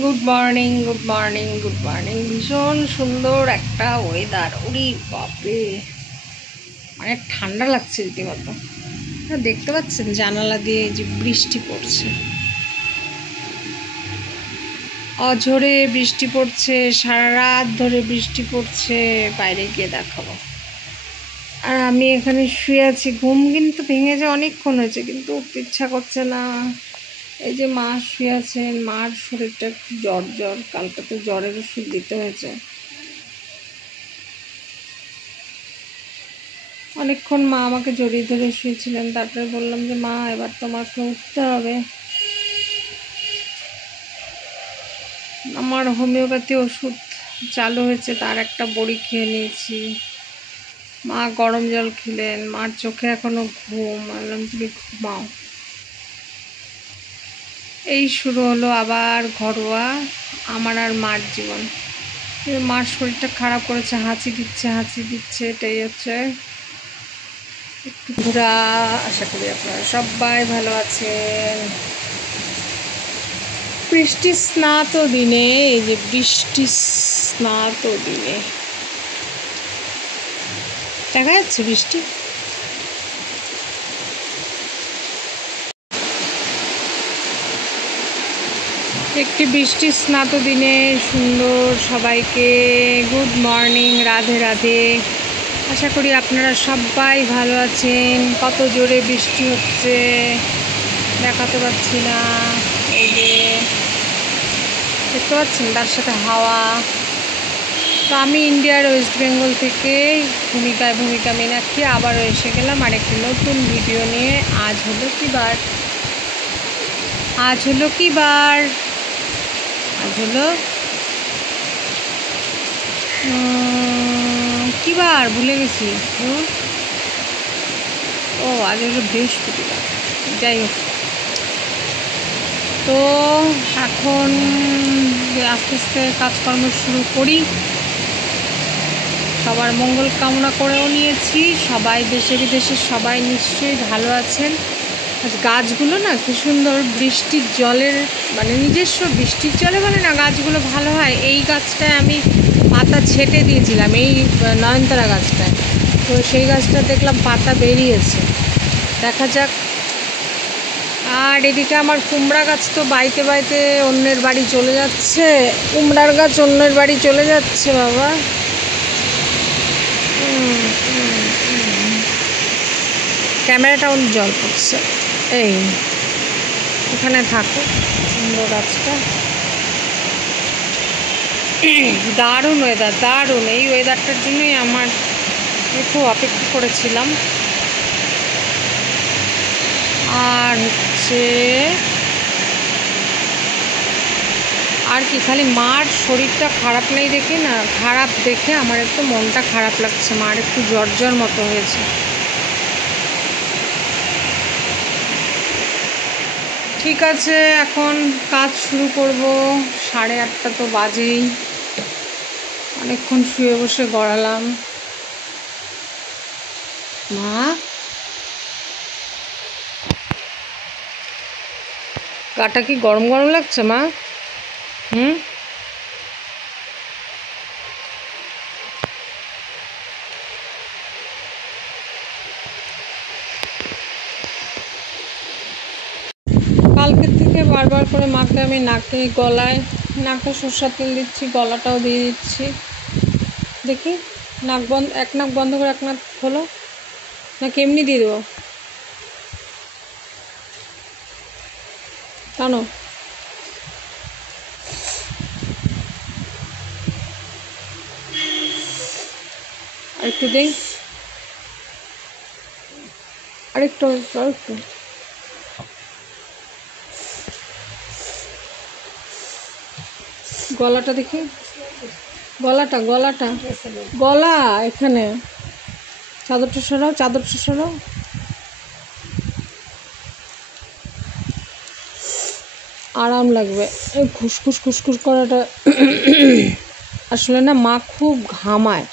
Good morning, good morning, good morning. ভীষণ সুন্দর একটা ওয়েদার। ওরে বাপরে, অনেক ঠান্ডা লাগছে রীতিমতো। দেখতে পাচ্ছেন জানালা দিয়ে যে বৃষ্টি পড়ছে, অঝোরে বৃষ্টি পড়ছে, সারা রাত ধরে বৃষ্টি পড়ছে। বাইরে গিয়ে দেখাবো। আর আমি এখানে শুয়ে আছি। ঘুম কিন্তু ভেঙেছে, অনেকক্ষণ হয়েছে, কিন্তু উঠতে ইচ্ছা করছে না। এই যে মা শুয়ে আছেন, মার শরীরটা একটু জ্বর জ্বর, কালকে তো জ্বরের ওষুধ দিতে হয়েছে। অনেকক্ষণ মা আমাকে জড়িয়ে ধরে শুয়েছিলেন, তারপরে বললাম যে মা এবার তোমাকে উঠতে হবে। আমার হোমিওপ্যাথি ওষুধ চালু হয়েছে, তার একটা বড়ি খেয়ে নিয়েছি। মা গরম জল খেলেন, মার চোখে এখনো ঘুম। বললাম তুমি ঘুমাও। এই শুরু হলো আবার ঘরোয়া আমার আর মার জীবন। মার শরীরটা খারাপ করেছে, হাঁচি দিচ্ছে হাঁচি দিচ্ছে, এটাই হচ্ছে একটু ঘোরা। আশা করি আপনারা সবাই ভালো আছেন। বৃষ্টি স্নাত দিনে, এই যে বৃষ্টি স্নাত দিনে দেখা যাচ্ছে বৃষ্টি। একটি বৃষ্টি স্নাত দিনে সুন্দর সবাইকে গুড মর্নিং, রাধে রাধে। আশা করি আপনারা সবাই ভালো আছেন। কত জোরে বৃষ্টি হচ্ছে দেখাতে পাচ্ছি না, এই যে দেখতে পাচ্ছেন, তার সাথে হাওয়া। তো আমি ইন্ডিয়ার ওয়েস্ট বেঙ্গল থেকে ভূমিকা মীনাক্ষী আবারও এসে গেলাম আরেকটি নতুন ভিডিও নিয়ে। আজ হলো কি বার? আজ হলো কি বার? আজ হলো কি বার ভুলে গেছি। ও আজ হলো বৃহস্পতিবার। যাই হোক, তো এখন আস্তে আস্তে কাজকর্ম শুরু করি। সবার মঙ্গল কামনা করেও নিয়েছি। সবাই দেশে বিদেশে সবাই নিশ্চয়ই ভালো আছেন। আজ গাছগুলো না কি সুন্দর বৃষ্টির জলের, মানে নিজস্ব বৃষ্টির জলে বলে না গাছগুলো ভালো হয়। এই গাছটায় আমি পাতা ছেটে দিয়েছিলাম, এই নয়নতারা গাছটায়। তো সেই গাছটা দেখলাম পাতা বেরিয়েছে, দেখা যাক। আর এদিকে আমার কুমড়া গাছ তো বাইতে বাইতে অন্যের বাড়ি চলে যাচ্ছে। কুমড়ার গাছ অন্যের বাড়ি চলে যাচ্ছে বাবা। ক্যামেরাটা অন জল পড়ছে। এই ওখানে থাকো, সুন্দর গাছটা। দারুণ ওয়েদার, দারুণ। এই ওয়েদারটার জন্যই আমার খুব অপেক্ষা করেছিলাম। আর হচ্ছে আর কি, খালি মার শরীরটা খারাপ নেই দেখে না, খারাপ দেখে আমার একটু মনটা খারাপ লাগছে। মার একটু জ্বর জ্বর মতো হয়েছে। ঠিক আছে, এখন কাজ শুরু করব। 8:30 তো বাজেই। অনেকক্ষণ শুয়ে বসে গড়ালাম। মা, গাটা কি গরম গরম লাগছে মা? হুম, কালকের থেকে বারবার করে মাকে আমি নাকে গলায়, নাকে সরষের তেল দিচ্ছি, গলাটাও দিয়ে দিচ্ছি। দেখি, নাক বন্ধ, এক নাক বন্ধ করে এক নাক খোলো, না কেমনি দিয়ে দেবো? কেন? আরেকটু দেই, আরেকটু আরেকটু। গলাটা দেখি, গলাটা গলাটা গলা এখানে। চাদরটা সরাও, চাদরটা সরাও। আরাম লাগবে। এই খুসখুস খুসখুস করাটা আসলে না, মা খুব ঘামায়,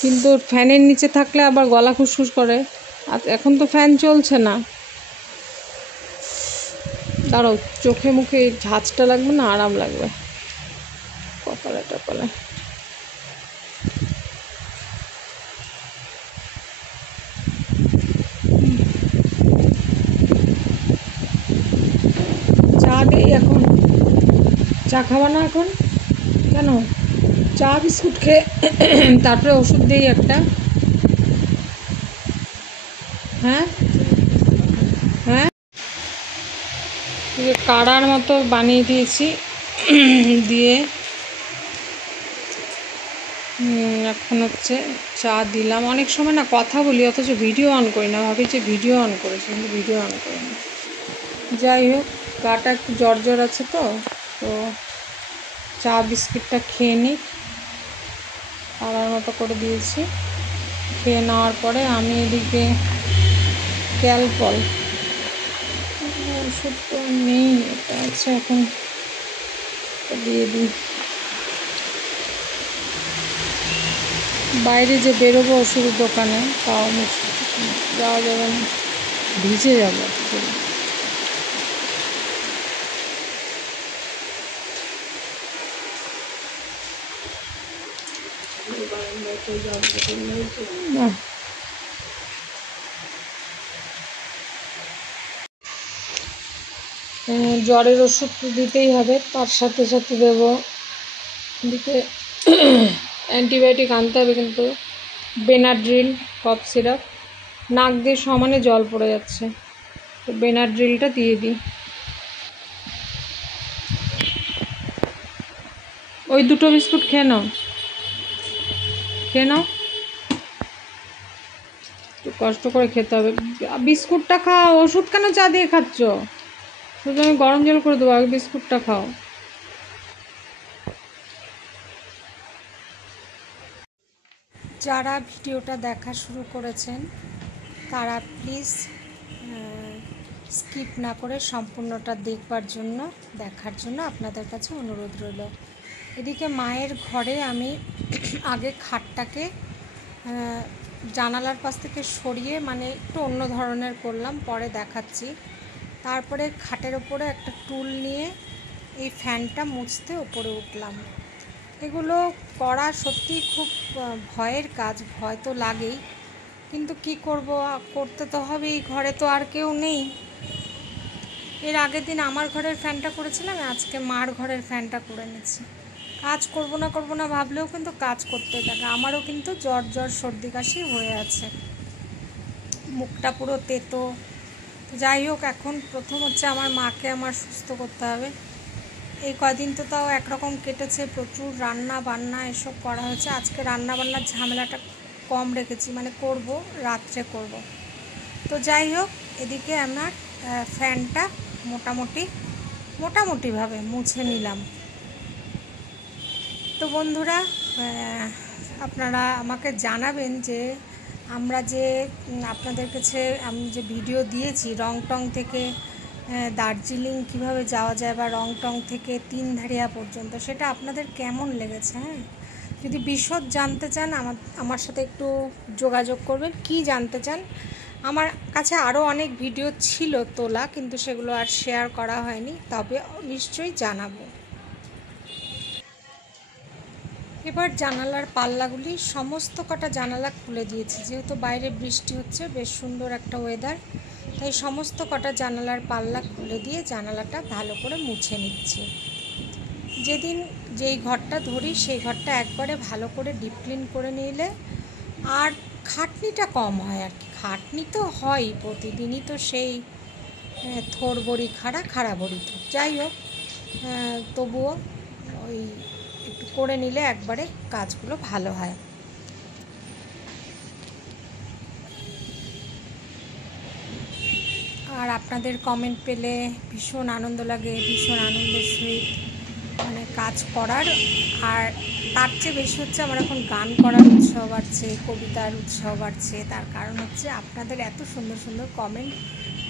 কিন্তু ফ্যানের নিচে থাকলে আবার গলা খুসখুস করে। আর এখন তো ফ্যান চলছে না। দাঁড়াও, চোখে মুখে ঝাঁজটা লাগবে না, আরাম লাগবে কপালে টপালে। চা দেই এখন? চা খাওয়া না এখন? কেন? চা বিস্কুট খেয়ে তারপরে ওষুধ দিই একটা। হ্যাঁ হ্যাঁ, কাড়ার মতো বানিয়ে দিয়েছি, দিয়ে এখন হচ্ছে চা দিলাম। অনেক সময় না কথা বলি অথচ ভিডিও অন করি না, ভাবি যে ভিডিও অন করেছি কিন্তু ভিডিও অন করি না। যাই হোক, গাটা একটু জ্বর জ্বর আছে তো চা বিস্কিটটা খেয়ে নিই, কাড়ার মতো করে দিয়েছি। খেয়ে নেওয়ার পরে আমি এদিকে ক্যালপল ওষুধ তো নেই, এটা আছে, এখন দিয়ে দিই। বাইরে যে বেরোবো ওষুধের দোকানে তাও যাওয়া যাবে না, ভিজে যাবো। জ্বরের ওষুধ তো দিতেই হবে, তার সাথে সাথে দেবো দিতে অ্যান্টিবায়োটিক আনতে হবে, কিন্তু বেনাড্রিল কফ সিরাপ। নাক দিয়ে সমানে জল পড়ে যাচ্ছে, তো বেনাড্রিলটা দিয়ে দিই। ওই দুটো বিস্কুট খেয়ে নাও, খেয়ে নাও, একটু কষ্ট করে খেতে হবে। বিস্কুটটা খাও, ওষুধ কেন চা দিয়ে খাচ্ছ? শুধু আমি গরম জল করে দেবো, আগে বিস্কুটটা খাও। যারা ভিডিওটা দেখা শুরু করেছেন তারা প্লিজ স্কিপ না করে সম্পূর্ণটা দেখার জন্য আপনাদের কাছে অনুরোধ রইল। এদিকে মায়ের ঘরে আমি আগে খাটটাকে জানালার পাশ থেকে সরিয়ে মানে একটু অন্য ধরনের করলাম, পরে দেখাচ্ছি। তারপরে খাটের ওপরে একটা টুল নিয়ে এই ফ্যানটা মুছতে ওপরে উঠলাম। এগুলো করা সত্যিই খুব ভয়ের কাজ, ভয় তো লাগেই, কিন্তু কি করব, করতে তো হবেই, ঘরে তো আর কেউ নেই। এর আগের দিন আমার ঘরের ফ্যানটা করেছিলাম, আজকে মার ঘরের ফ্যানটা করে নিচ্ছি। কাজ করব না ভাবলেও কিন্তু কাজ করতে থাকে। আমারও কিন্তু জ্বর সর্দি কাশি হয়ে আছে, মুখটা পুরো তেতো। যাই হোক, এখন প্রথম হচ্ছে আমার মাকে আমার সুস্থ করতে হবে। এই কদিন তো তাও একরকম কেটেছে, প্রচুর রান্না বান্না এসব করা হয়েছে। আজকে রান্না বান্নার ঝামেলাটা কম রেখেছি, মানে করব রাত্রে করব। তো যাই হোক, এদিকে আমার ফ্যানটা মোটামুটিভাবে মুছে নিলাম। তো বন্ধুরা, আপনারা আমাকে জানাবেন যে আপনাদের কাছে আমি যে ভিডিও দিয়েছি রংটং থেকে দার্জিলিং কিভাবে যাওয়া যায় বা রংটং থেকে তিনধারিয়া পর্যন্ত, সেটা আপনাদের কেমন লেগেছে। হ্যাঁ, যদি বিশদ জানতে চান আমার সাথে একটু যোগাযোগ করবেন। কি জানতে চান? আমার কাছে আরও অনেক ভিডিও ছিল তোলা, কিন্তু সেগুলো আর শেয়ার করা হয়নি, তবে নিশ্চয়ই জানাবো। এবার জানালার পাল্লাগুলি সমস্ত কটা জানালা খুলে দিয়েছি, যেহেতু বাইরে বৃষ্টি হচ্ছে, বেশ সুন্দর একটা ওয়েদার, তাই সমস্ত কটা জানালার পাল্লা খুলে দিয়ে জানালাটা ভালো করে মুছে নিচ্ছি। যেদিন যেই ঘরটা ধরি সেই ঘরটা একবারে ভালো করে ডিপ ক্লিন করে নিলে আর খাটনিটা কম হয় আর কি। খাটনি তো হয়ই প্রতিদিনই, তো সেই থোর বড়ি খাড়া বড়ি তো, যাই হোক, তবুও ওই একটু করে নিলে একবারে কাজগুলো ভালো হয়। আর আপনাদের কমেন্ট পেলে ভীষণ আনন্দ লাগে, ভীষণ আনন্দের সহিত মানে কাজ করার। আর তার চেয়ে বেশি হচ্ছে আমার এখন গান করার উৎসাহ বাড়ছে, কবিতার উৎসাহ বাড়ছে। তার কারণ হচ্ছে আপনাদের এত সুন্দর সুন্দর কমেন্ট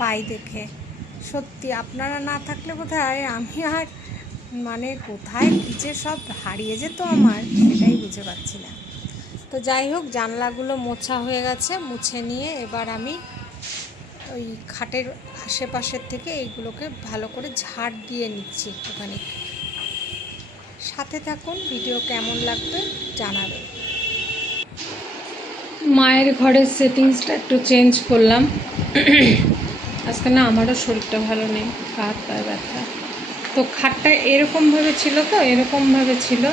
পাই দেখে। সত্যি আপনারা না থাকলে বোধহয় আমি আর মানে কোথায় কিচে সব হারিয়ে যেত আমার, সেটাই বুঝে পাচ্ছি না। তো যাই হোক, জানলাগুলো মোছা হয়ে গেছে, মুছে নিয়ে এবার আমি ওই খাটের আশেপাশের থেকে এইগুলোকে ভালো করে ঝাড় দিয়ে নিচ্ছি একটুখানি। সাথে থাকুন, ভিডিও কেমন লাগবে জানাবেন। মায়ের ঘরের সেটিংসটা একটু চেঞ্জ করলাম। আজকে না আমারও শরীরটা ভালো নেই, হাত পায়ে ব্যথা। তো খাটটা এরকমভাবে ছিল, তো এরকমভাবে ছিল,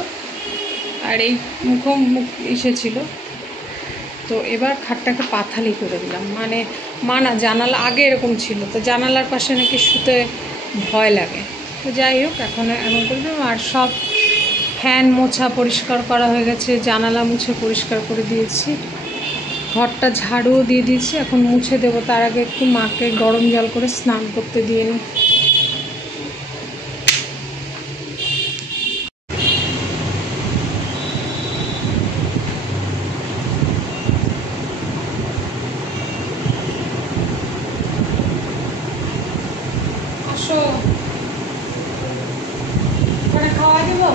আর এই মুখ এসেছিল। তো এবার খাটটাকে পাথালি করে দিলাম। মানে মা না জানালা আগে এরকম ছিল, তো জানালার পাশে নাকি শুতে ভয় লাগে। তো যাই হোক, এখন এমন করে দিলাম। আর সব ফ্যান মোছা পরিষ্কার করা হয়ে গেছে, জানালা মুছে পরিষ্কার করে দিয়েছি, ঘরটা ঝাড়ুও দিয়ে দিয়েছি। এখন মুছে দেবো, তার আগে একটু মাকে গরম জল করে স্নান করতে দিয়ে নিই। আসো, করে খাওয়া দেবো।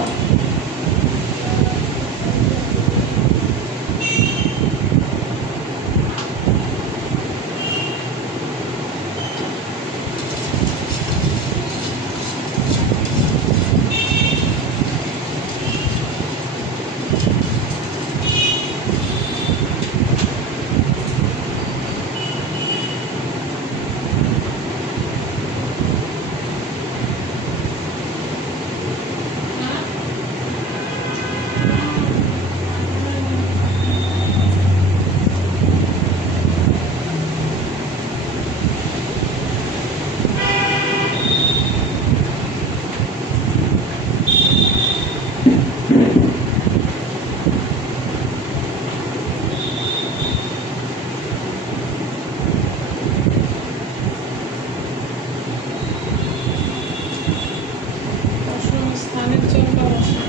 স্নানের জলটা বসা।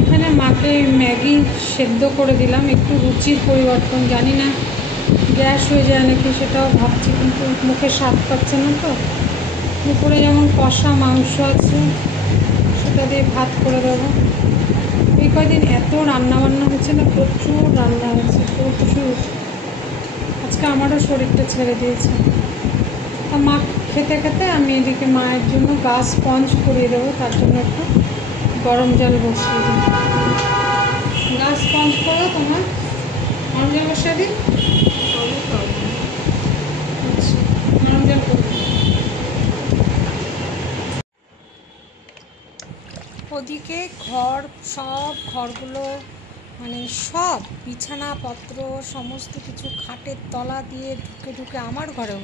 এখানে মাকে ম্যাগি সেদ্ধ করে দিলাম, একটু রুচির পরিবর্তন। জানি না গ্যাস হয়ে যায় নাকি, সেটাও ভাবছি, কিন্তু মুখে স্বাদ পাচ্ছে না। তো দুপুরে যেমন কষা মাংস আছে, সেটা দিয়ে ভাত করে দেবো। এই কয়দিন এত রান্নাবান্না হচ্ছে না, প্রচুর রান্না হচ্ছে, প্রচুর। আজকে আমারও শরীরটা ছেড়ে দিয়েছে। তা মা খেতে খেতে আমি এদিকে মায়ের জন্য গা স্পঞ্জ করিয়ে দেবো, তার জন্য একটু গরম জল বসিয়ে দিই। গা স্পঞ্জ করো, তোমার গরম জল বসিয়ে দিই। আচ্ছা, গরম জল করবো। ওদিকে সব ঘরগুলো, মানে সব বিছানাপত্র সমস্ত কিছু খাটের তলা দিয়ে ঢুকে ঢুকে, আমার ঘরেও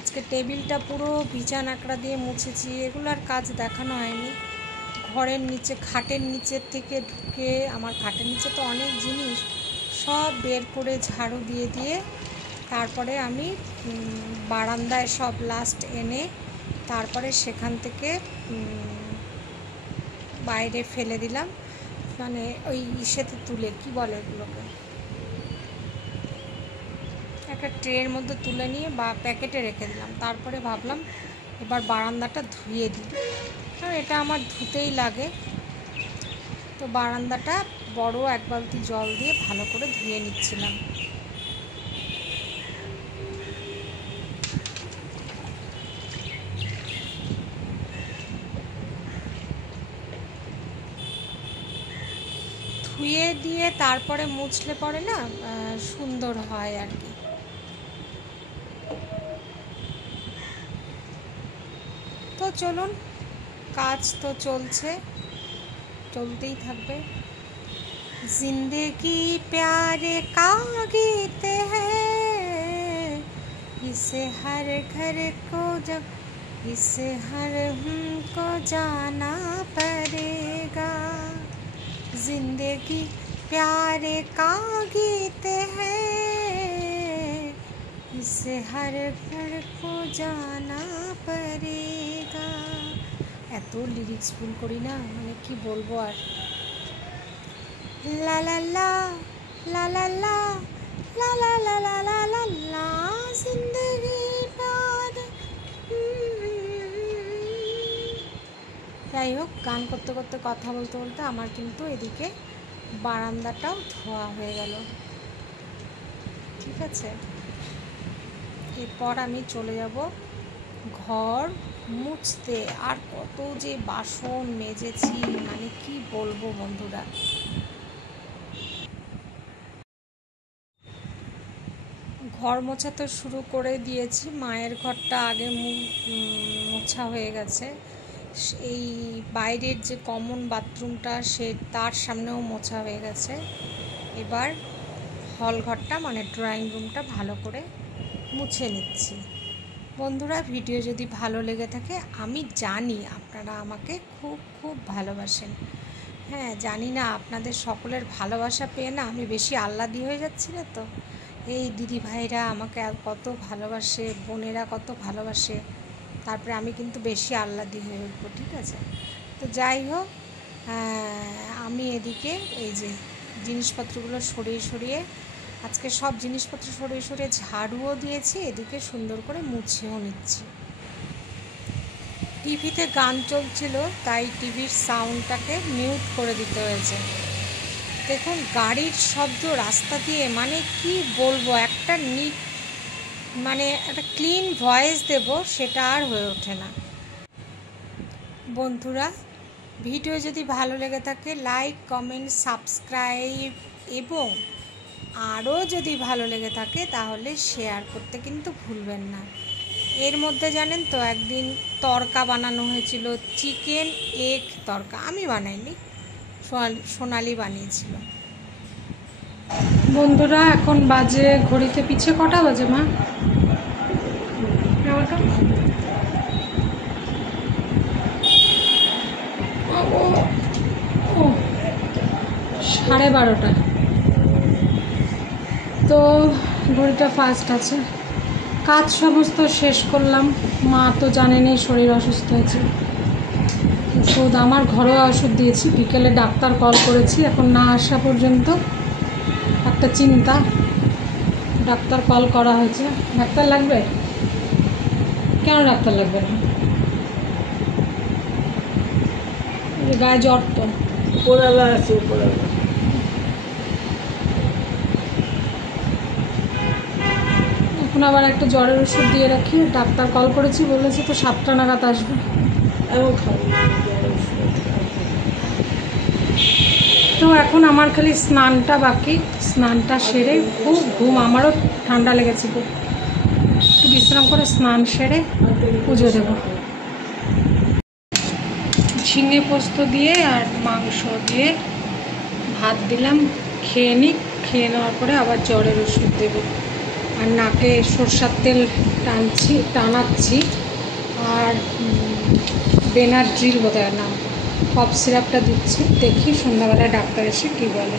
আজকে টেবিলটা পুরো বিছানাকড়া দিয়ে মুছেছি। এগুলো আর কাজ দেখানো হয়নি। ঘরের নিচে, খাটের নিচের থেকে ঢুকে, আমার খাটের নিচে তো অনেক জিনিস, সব বের করে ঝাড়ু দিয়ে দিয়ে তারপরে আমি বারান্দায় সব লাস্ট এনে তারপরে সেখান থেকে বাইরে ফেলে দিলাম। মানে ওই ইসেতে তুলে, কি বলে এগুলোকে, একটা ট্রের মধ্যে তুলে নিয়ে বা প্যাকেটে রেখে দিলাম। তারপরে ভাবলাম এবার বারান্দাটা ধুয়ে দিই, কারণ এটা আমার ধুতেই লাগে। তো বারান্দাটা বড় এক বালতি জল দিয়ে ভালো করে ধুয়ে নিচ্ছিলাম। ধুয়ে দিয়ে তারপরে মুছলে পরে না সুন্দর হয় আর কি। তো চলুন, কাজ তো চলতেই থাকবে। जिंदगी प्यार का गीत है, इसे हर घर को जब इसे हर हमको जाना पड़ेगा। जिंदगी प्यार का गीत है, इसे हर घर को जाना पड़ेगा। এত লিরিক্স ভুল করি না, মানে কি বলবো আর। লা লা লা লা লা লা লা লা লা লা লা লা লা জিন্দেগি প্যার। যাই হোক, গান করতে করতে কথা বলতে বলতে আমার কিন্তু এদিকে বারান্দাটাও ধোয়া হয়ে গেল। ঠিক আছে, এরপর আমি চলে যাব ঘর মুছতে। আর কত যে বাসন মেজেছি, মানে কি বলবো বন্ধুরা। ঘর মোছা তো শুরু করে দিয়েছি। মায়ের ঘরটা আগে মোছা হয়ে গেছে। এই বাইরের যে কমন বাথরুমটা তার সামনেও মোছা হয়ে গেছে। এবার হল ঘরটা মানে ড্রয়িং রুমটা ভালো করে মুছে নিচ্ছি। বন্ধুরা, ভিডিও যদি ভালো লেগে থাকে, আমি জানি আপনারা আমাকে খুব খুব ভালোবাসেন। হ্যাঁ, জানি না আপনাদের সকলের ভালোবাসা পেয়ে না আমি বেশি আহ্লাদি হয়ে যাচ্ছি না তো। এই দিদি ভাইরা আমাকে কত ভালোবাসে, বোনেরা কত ভালোবাসে, তারপরে আমি কিন্তু বেশি আহ্লাদি হয়ে উঠবো। ঠিক আছে, তো যাই হোক, আমি এদিকে এই যে জিনিসপত্রগুলো সরিয়ে সরিয়ে, আজকে সব জিনিসপত্র সরিয়ে সরিয়ে ঝাড়ুও দিয়েছি, এদিকে সুন্দর করে মুছেও নিচ্ছি। টিভিতে গান চলছিল, তাই টিভির সাউন্ডটাকে মিউট করে দিতে হয়েছে। দেখুন গাড়ির শব্দ রাস্তা দিয়ে, মানে কি বলবো, মানে একটা ক্লিন ভয়েস দেব সেটা আর হয়ে ওঠে না। বন্ধুরা, ভিডিও যদি ভালো লেগে থাকে লাইক, কমেন্ট, সাবস্ক্রাইব, এবং আরও যদি ভালো লেগে থাকে তাহলে শেয়ার করতে কিন্তু ভুলবেন না। এর মধ্যে জানেন তো একদিন তড়কা বানানো হয়েছিল, চিকেন এগ তড়কা। আমি বানাইনি, সোনালি বানিয়েছিল। বন্ধুরা, এখন বাজে, ঘড়িতে পিছে কটা বাজে মা? 12:30। তো ঘড়িটা ফাস্ট আছে। কাজ সমস্ত শেষ করলাম। মা তো জানেনি শরীর অসুস্থ হয়েছে। ওষুধ, আমার ঘরোয়া ওষুধ দিয়েছি। বিকেলে ডাক্তার কল করেছি, এখন না আসা পর্যন্ত একটা চিন্তা। ডাক্তার কল করা হয়েছে। ডাক্তার লাগবে? কেন ডাক্তার লাগবে না? গায়ে জ্বর তো আছে। এখন আবার একটা জ্বরের ওষুধ দিয়ে রাখি। ডাক্তার কল করেছি, বলেছে তো 7টা নাগাদ আসবে। তো এখন আমার খালি স্নানটা বাকি। স্নানটা সেরে, খুব ঘুম, আমারও ঠান্ডা লেগেছে, খুব একটু বিশ্রাম করে স্নান সেরে পুজো দেব। ঝিঙে পোস্ত দিয়ে আর মাংস দিয়ে ভাত দিলাম, খেয়ে নিই। খেয়ে নেওয়ার পরে আবার জ্বরের ওষুধ দেব। আর নাকে সরষার তেল টানাচ্ছি। আর বেনাড্রিল বোধহয় নাম, কফ সিরাপটা দিচ্ছি। দেখি সন্ধ্যাবেলায় ডাক্তার এসে কী বলে।